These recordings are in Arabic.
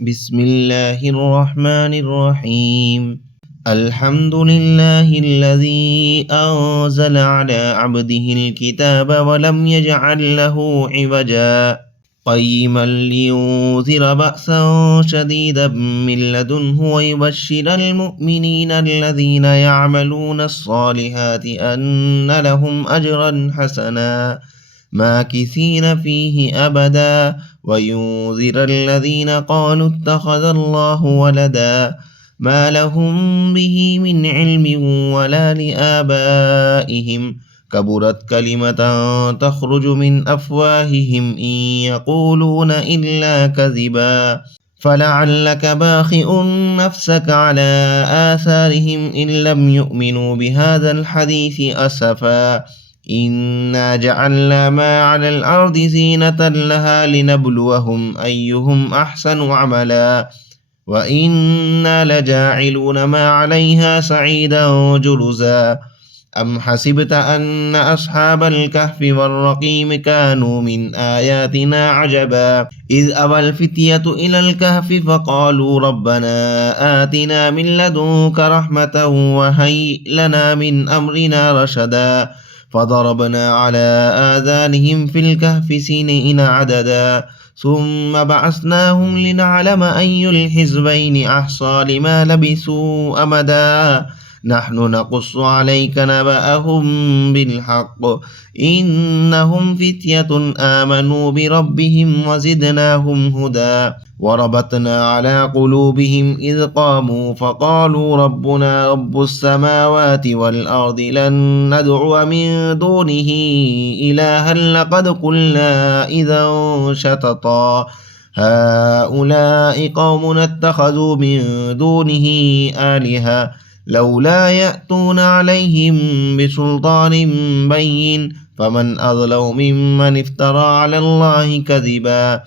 بسم الله الرحمن الرحيم. الحمد لله الذي أنزل على عبده الكتاب ولم يجعل له عوجا قيما لينذر بأسا شديدا من لدنه ويبشر المؤمنين الذين يعملون الصالحات أن لهم أجرا حسنا ماكثين فيه أبدا وينذر الذين قالوا اتخذ الله ولدا ما لهم به من علم ولا لآبائهم كبرت كلمة تخرج من أفواههم إن يقولون إلا كذبا فلعلك باخئ نفسك على آثارهم إن لم يؤمنوا بهذا الحديث أسفا إنا جعلنا ما على الأرض زينة لها لنبلوهم أيهم أحسن عملا وإنا لجاعلون ما عليها سعيدا جرزا أم حسبت أن أصحاب الكهف والرقيم كانوا من آياتنا عجبا إذ أوى الفتية إلى الكهف فقالوا ربنا آتنا من لدنك رحمة وهيئ لنا من أمرنا رشدا فضربنا على آذانهم في الكهف سنين عددا ثم بعثناهم لنعلم أي الحزبين أحصى لما لبثوا أمدا نحن نقص عليك نبأهم بالحق إنهم فتية آمنوا بربهم وزدناهم هدى وربطنا على قلوبهم إذ قاموا فقالوا ربنا رب السماوات والأرض لن ندعو من دونه إلها لقد قلنا إذا شططا هؤلاء قوم اتخذوا من دونه آلهة لولا يأتون عليهم بسلطان بين فمن أظلم ممن افترى على الله كذبا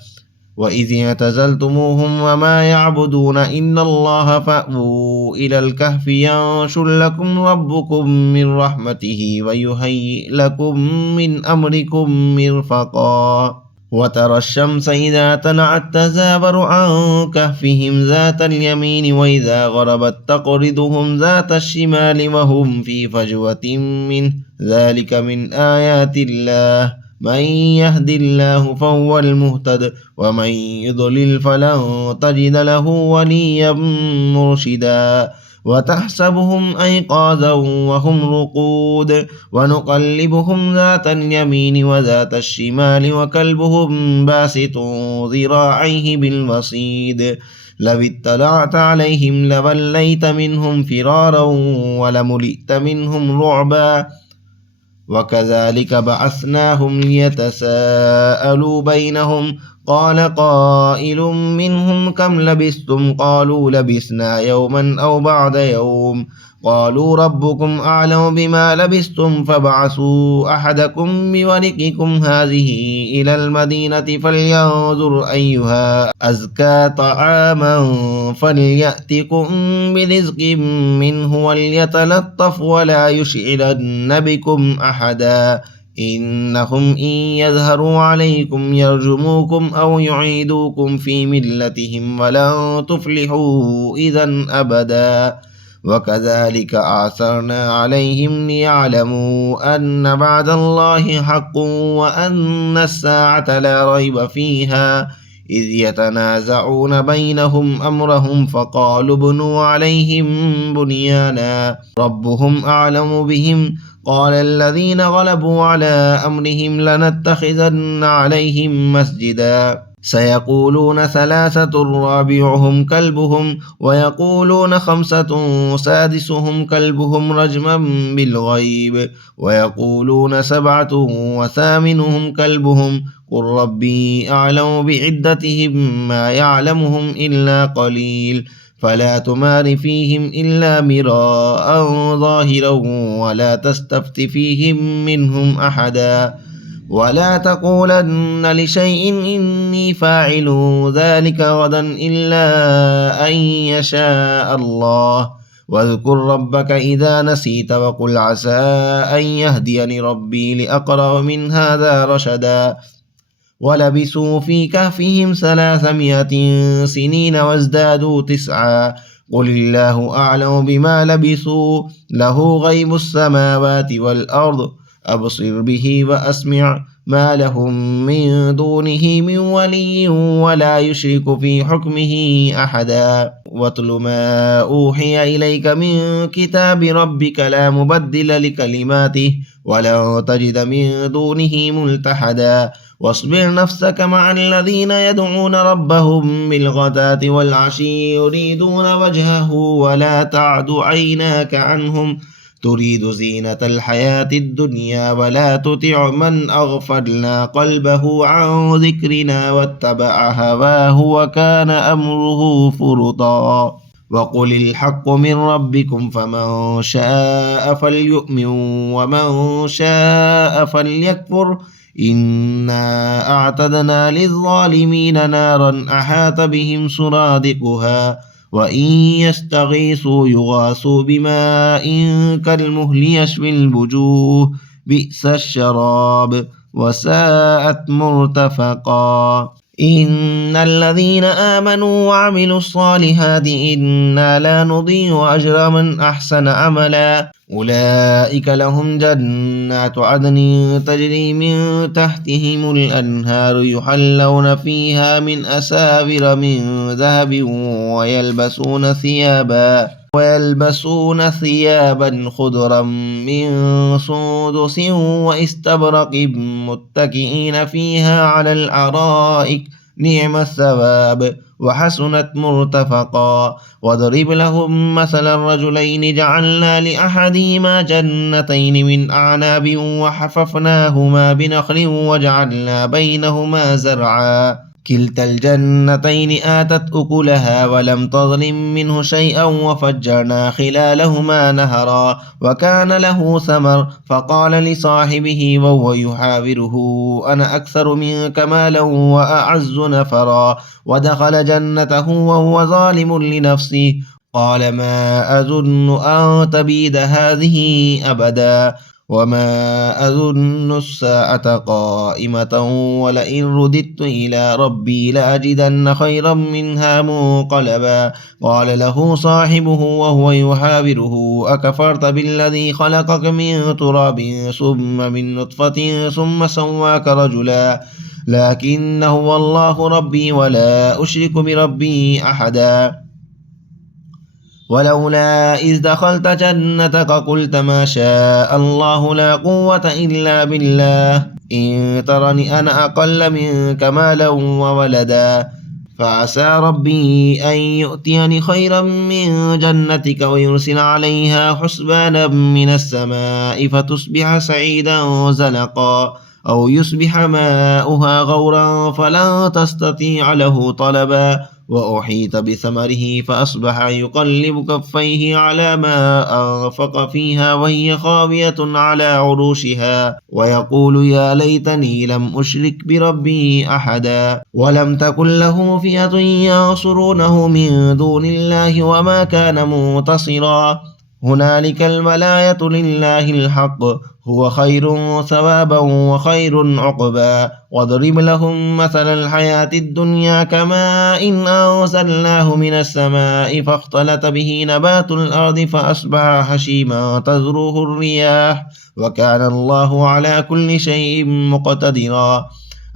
وإذ اعتزلتموهم وما يعبدون إلا الله فأووا إلى الكهف ينشر لكم ربكم من رحمته ويهيئ لكم من أمركم مرفقا وترى الشمس إذا طلعت تزاور عن كهفهم ذات اليمين وإذا غربت تقرضهم ذات الشمال وهم في فجوة منه ذلك من آيات الله من يهد الله فهو المهتد ومن يضلل فلن تجد له وليا مرشدا وتحسبهم أيقاظا وهم رقود ونقلبهم ذات اليمين وذات الشمال وكلبهم باسط ذراعيه بالوصيد لو اطلعت عليهم لوليت منهم فرارا ولملئت منهم رعبا وكذلك بعثناهم ليتساءلوا بينهم قال قائل منهم كم لبثتم قالوا لبثنا يوما أو بعد يوم قالوا ربكم أعلم بما لبثتم فابعثوا أحدكم بورقكم هذه إلى المدينة فلينظر أيها أزكى طعاما فليأتكم برزق منه وليتلطف ولا يشعرن بكم أحدا إنهم إن يظهروا عليكم يرجموكم أو يعيدوكم في ملتهم ولن تفلحوا إذا أبدا وكذلك أعثرنا عليهم ليعلموا أن بعد الله حق وأن الساعة لا ريب فيها إذ يتنازعون بينهم أمرهم فقالوا ابنوا عليهم بنيانا ربهم أعلم بهم قال الذين غلبوا على أمرهم لنتخذن عليهم مسجدا سيقولون ثلاثة رابعهم كلبهم ويقولون خمسة سادسهم كلبهم رجما بالغيب ويقولون سبعة وثامنهم كلبهم قل ربي أعلم بعدتهم ما يعلمهم إلا قليل فلا تمار فيهم إلا مراء ظاهرا ولا تستفت فيهم منهم أحدا ولا تقولن لشيء إني فاعل ذلك غدا إلا أن يشاء الله واذكر ربك إذا نسيت وقل عسى أن يهديني ربي لأقرب من هذا رشدا ولبثوا في كهفهم 300 سنين وازدادوا 9 قل الله أعلم بما لبثوا له غيب السماوات والأرض أبصر به وأسمع ما لهم من دونه من ولي ولا يشرك في حكمه أحدا واتل ما أوحي إليك من كتاب ربك لا مبدل لكلماته ولن تجد من دونه ملتحدا واصبر نفسك مع الذين يدعون ربهم بالغداة والعشي يريدون وجهه ولا تعد عيناك عنهم تريد زينة الحياة الدنيا ولا تطع من أغفلنا قلبه عن ذكرنا واتبع هواه وكان أمره فرطا وقل الحق من ربكم فمن شاء فليؤمن ومن شاء فليكفر إنا أعتدنا للظالمين نارا أحاط بهم سرادقها وإن يستغيثوا يغاثوا بماء كالمهل يشوي الوجوه بئس الشراب وساءت مرتفقا إن الذين آمنوا وعملوا الصالحات إنا لا نضيع أجر من أحسن عملا أولئك لهم جنات عدن تجري من تحتهم الأنهار يحلون فيها من أساور من ذهب ويلبسون ثيابا خضرا من سندس واستبرق متكئين فيها على الأرائك نعم الثواب وحسنت مرتفقا واضرب لهم مثل الرجلين جعلنا لأحدهما جنتين من أعناب وحففناهما بنخل وجعلنا بينهما زرعا كلتا الجنتين آتت أكلها ولم تظلم منه شيئا وفجرنا خلالهما نهرا وكان له ثمر فقال لصاحبه وهو يحاوره أنا أكثر منك مالا وأعز نفرا ودخل جنته وهو ظالم لنفسه قال ما أظن أن تبيد هذه أبدا وما أظن الساعة قائمة ولئن رددت إلى ربي لأجدن خيرا منها منقلبا قال له صاحبه وهو يحاوره أكفرت بالذي خلقك من تراب ثم من نطفة ثم سواك رجلا لكن هو الله ربي ولا أشرك بربي أحدا ولولا إذ دخلت جنتك قلت ما شاء الله لا قوة إلا بالله إن ترني أنا أقل منك مالا وولدا فعسى ربي أن يؤتيني خيرا من جنتك ويرسل عليها حسبانا من السماء فتصبح سعيدا زلقا أو يصبح ماؤها غورا فلن تستطيع له طلبا وأحيط بثمره فأصبح يقلب كفيه على ما أنفق فيها وهي خاوية على عروشها ويقول يا ليتني لم أشرك بربي أحدا ولم تكن له فئة ينصرونه من دون الله وما كان منتصرا هنالك الولاية لله الحق هو خير ثوابا وخير عقبا واضرب لهم مثل الحياة الدنيا كماء إن أنزلناه من السماء فاختلط به نبات الأرض فأصبح هشيما تذروه الرياح وكان الله على كل شيء مقتدرا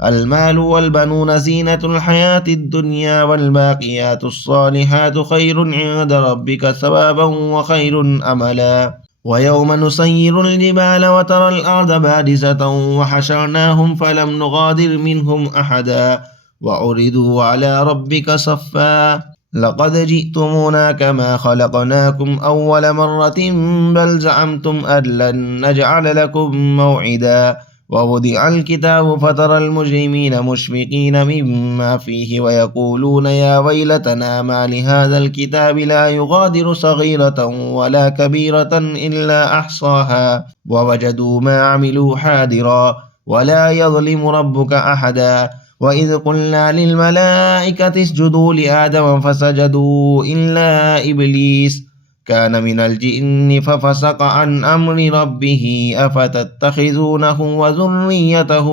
المال والبنون زينة الحياة الدنيا والباقيات الصالحات خير عند ربك ثوابا وخير أملا ويوم نسير الجبال وترى الأرض بارزة وحشرناهم فلم نغادر منهم أحدا وعرضوا على ربك صفا لقد جئتمونا كما خلقناكم أول مرة بل زعمتم أن لن نجعل لكم موعدا ووضع الكتاب فترى المجرمين مشفقين مما فيه ويقولون يا ويلتنا ما لهذا الكتاب لا يغادر صغيرة ولا كبيرة إلا أحصاها ووجدوا ما عملوا حاضرا ولا يظلم ربك أحدا وإذ قلنا للملائكة اسجدوا لآدم فسجدوا إلا إبليس كان من الجن ففسق عن أمر ربه أفتتخذونه وذريته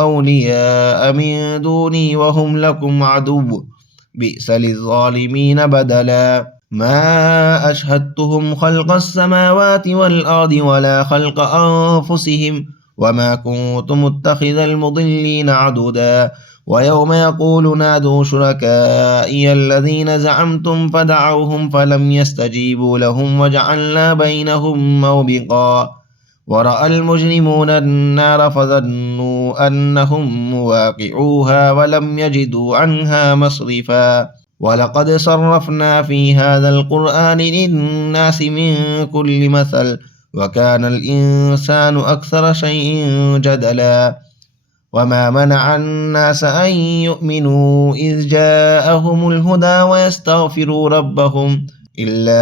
أولياء من دوني وهم لكم عدو بئس للظالمين بدلا ما أشهدتهم خلق السماوات والأرض ولا خلق أنفسهم وما كنت متخذ المضلين عددا ويوم يقول نادوا شركائي الذين زعمتم فدعوهم فلم يستجيبوا لهم وجعلنا بينهم موبقا ورأى المجرمون النار فظنوا أنهم مواقعوها ولم يجدوا عنها مصرفا ولقد صرفنا في هذا القرآن للناس من كل مثل وكان الإنسان أكثر شيء جدلا وما منع الناس أن يؤمنوا إذ جاءهم الهدى ويستغفروا ربهم إلا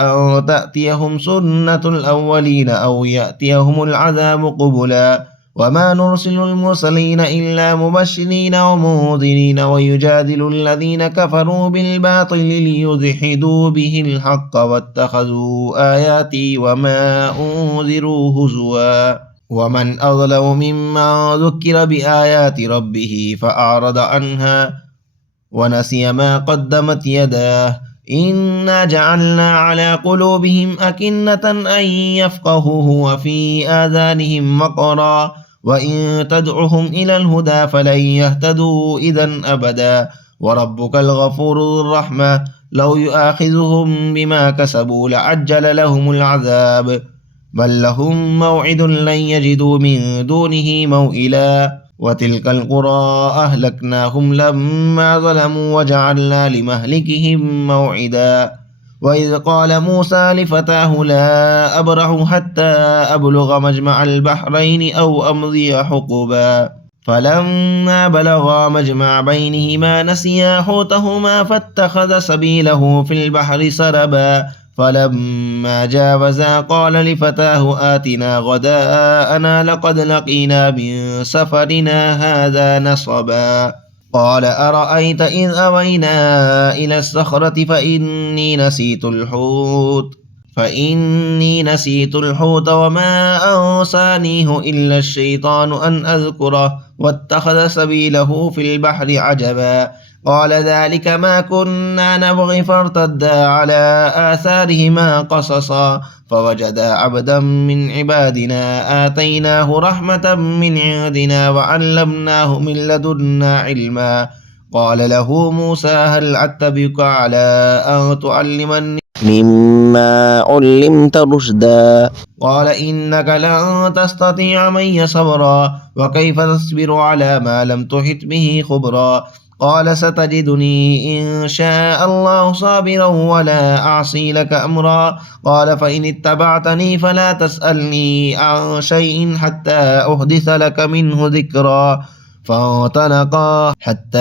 أن تأتيهم سنة الأولين أو يأتيهم العذاب قبلا وما نرسل المرسلين إلا مبشرين ومنذرين ويجادل الذين كفروا بالباطل ليدحضوا به الحق واتخذوا آياتي وما أنذروا هزوا ومن أظلم ممن ذكر بآيات ربه فأعرض عنها ونسي ما قدمت يداه إنا جعلنا على قلوبهم أكنة أن يفقهوه وفي آذانهم وقرا وإن تدعهم إلى الهدى فلن يهتدوا إذا أبدا وربك الغفور ذو الرحمة لو يؤاخذهم بما كسبوا لعجل لهم العذاب بل لهم موعد لن يجدوا من دونه موئلا وتلك القرى أهلكناهم لما ظلموا وجعلنا لمهلكهم موعدا وإذ قال موسى لفتاه لا أبرح حتى أبلغ مجمع البحرين أو أمضي حقبا فلما بلغا مجمع بينهما نسيا حوتهما فاتخذ سبيله في البحر سربا فلما جاوزا قال لفتاه آتنا غداءنا لقد لقينا من سفرنا هذا نصبا قال أرأيت إذ أوينا إلى الصخرة فإني نسيت الحوت وما أنسانيه إلا الشيطان أن أذكره واتخذ سبيله في البحر عجبا قال ذلك ما كنا نبغي فارتدا على آثارهما قصصا فوجدا عبدا من عبادنا آتيناه رحمة من عندنا وعلمناه من لدنا علما قال له موسى هل أتبعك على أن تعلمني مما علمت رشدا قال إنك لن تستطيع معي صبرا وكيف تصبر على ما لم تحط به خبرا قال ستجدني إن شاء الله صابرا ولا أعصي لك أمرا قال فإن اتبعتني فلا تسألني عن شيء حتى أحدث لك منه ذكرا فانطلقا حتى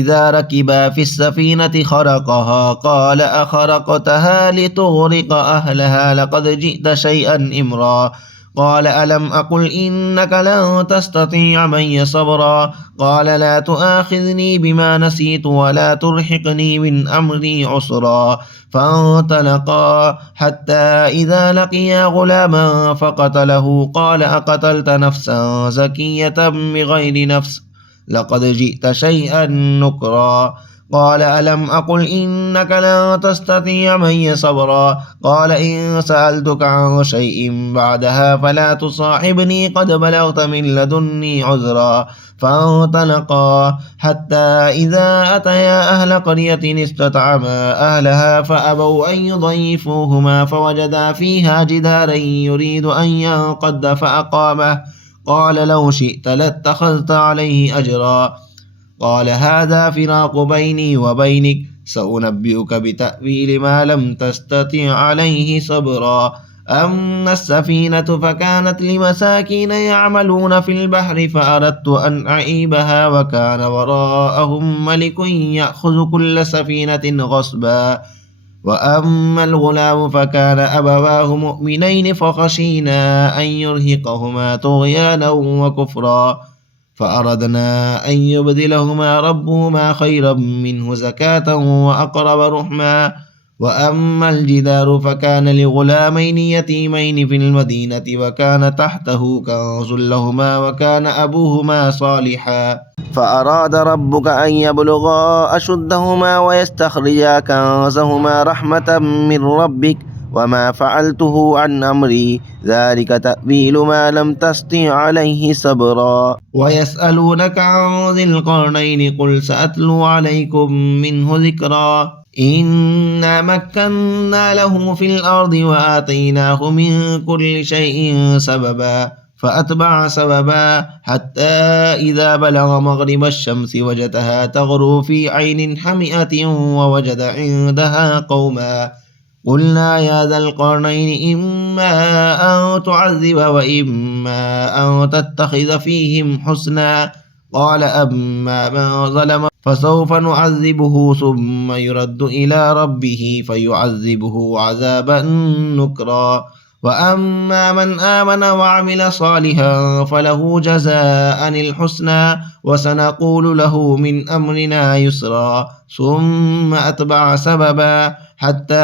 إذا ركبا في السفينة خرقها قال أخرقتها لتغرق أهلها لقد جئت شيئا إمرا قال ألم أقل إنك لن تستطيع معي صبرا قال لا تؤاخذني بما نسيت ولا ترهقني من أمري عسرا فانطلقا حتى إذا لقيا غلاما فقتله قال أقتلت نفسا زكية بغير نفس لقد جئت شيئا نكرا قال ألم أقل إنك لن تستطيع معي صبرا قال إن سألتك عن شيء بعدها فلا تصاحبني قد بلغت من لدني عذرا فانطلقا حتى إذا أتيا أهل قرية استطعما أهلها فأبوا أن يضيفوهما فوجدا فيها جدارا يريد أن ينقض فأقامه قال لو شئت لاتخذت عليه أجرا قال هذا فراق بيني وبينك سأنبئك بتأويل ما لم تستطع عليه صبرا أما السفينة فكانت لمساكين يعملون في البحر فأردت أن أعيبها وكان وراءهم ملك يأخذ كل سفينة غصبا وأما الغلام فكان أبواه مؤمنين فخشينا أن يرهقهما طغيانا وكفرا فأردنا أن يبدلهما ربهما خيرا منه زكاة وأقرب رحما وأما الجدار فكان لغلامين يتيمين في المدينة وكان تحته كنز لهما وكان أبوهما صالحا فأراد ربك أن يبلغا أشدهما ويستخرجا كنزهما رحمة من ربك وما فعلته عن أمري ذلك تأويل ما لم تستطع عليه صبرا ويسألونك عن ذي القرنين قل سأتلو عليكم منه ذكرا إنا مكنا له في الأرض وآتيناه من كل شيء سببا فأتبع سببا حتى إذا بلغ مغرب الشمس وجدها تغرو في عين حمئة ووجد عندها قوما قلنا يا ذا القرنين إما أن تعذب وإما أن تتخذ فيهم حسنا قال أما من ظلم فسوف نعذبه ثم يرد إلى ربه فيعذبه عذابا نكرا وأما من آمن وعمل صالحا فله جزاء الحسنى وسنقول له من أمرنا يسرا ثم أتبع سببا حتى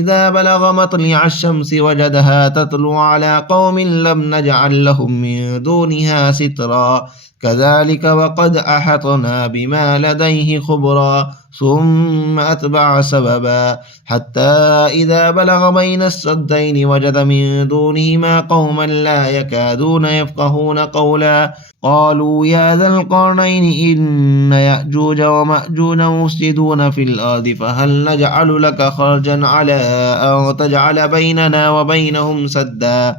إذا بلغ مطلع الشمس وجدها تطلع على قوم لم نجعل لهم من دونها سترا كذلك وقد أحطنا بما لديه خبرا ثم أتبع سببا حتى إذا بلغ بين السدين وجد من دونهما قوما لا يكادون يفقهون قولا قالوا يا ذا القرنين إن يأجوج ومأجوج مفسدون في الأرض فهل نجعل لك خرجا على أن تجعل بيننا وبينهم سدا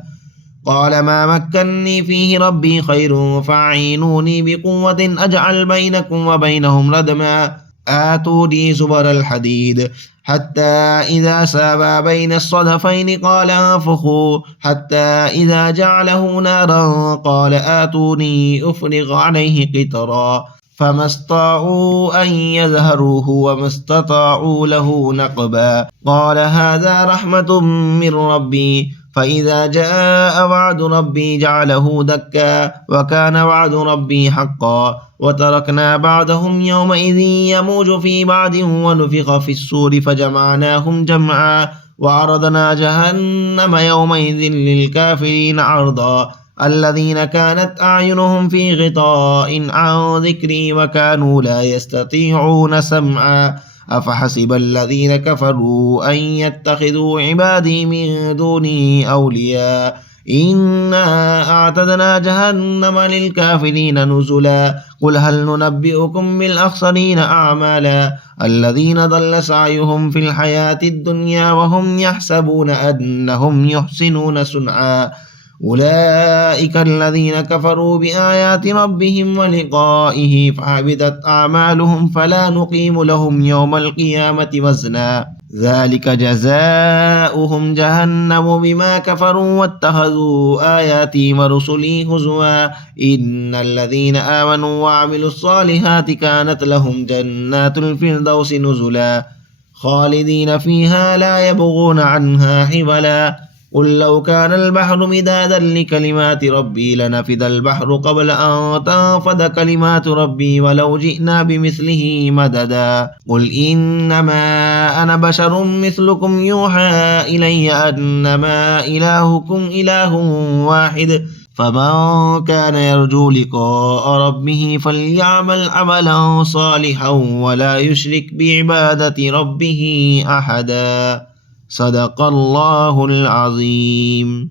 قال ما مكني فيه ربي خير فاعينوني بقوة أجعل بينكم وبينهم ردما آتوني زبر الحديد حتى إذا سابا بين الصدفين قال انفخوا حتى إذا جعله نارا قال آتوني أفرغ عليه قطرا فما استطاعوا أن يظهروه وما استطاعوا له نقبا قال هذا رحمة من ربي فإذا جاء وعد ربي جعله دكا وكان وعد ربي حقا وتركنا بعضهم يومئذ يموج في بعض ونفخ في الصور فجمعناهم جمعا وعرضنا جهنم يومئذ للكافرين عرضا الذين كانت أعينهم في غطاء عن ذكري وكانوا لا يستطيعون سمعا أفحسب الذين كفروا أن يتخذوا عبادي من دوني أولياء إنا أعتدنا جهنم للكافرين نزلا قل هل ننبئكم بالأخسرين أعمالا الذين ضل سعيهم في الحياة الدنيا وهم يحسبون أنهم يحسنون صنعا أولئك الذين كفروا بآيات ربهم ولقائه فحبطت أعمالهم فلا نقيم لهم يوم القيامة وزنا ذلك جزاؤهم جهنم بما كفروا واتخذوا آياتي ورسلي هزوا إن الذين آمنوا وعملوا الصالحات كانت لهم جنات الفردوس نزلا خالدين فيها لا يبغون عنها حولا قل لو كان البحر مدادا لكلمات ربي لنفد البحر قبل أن تنفد كلمات ربي ولو جئنا بمثله مددا قل إنما أنا بشر مثلكم يوحى إلي أنما إلهكم إله واحد فمن كان يرجو لقاء ربه فليعمل عملا صالحا ولا يشرك بعبادة ربه أحدا صدق الله العظيم.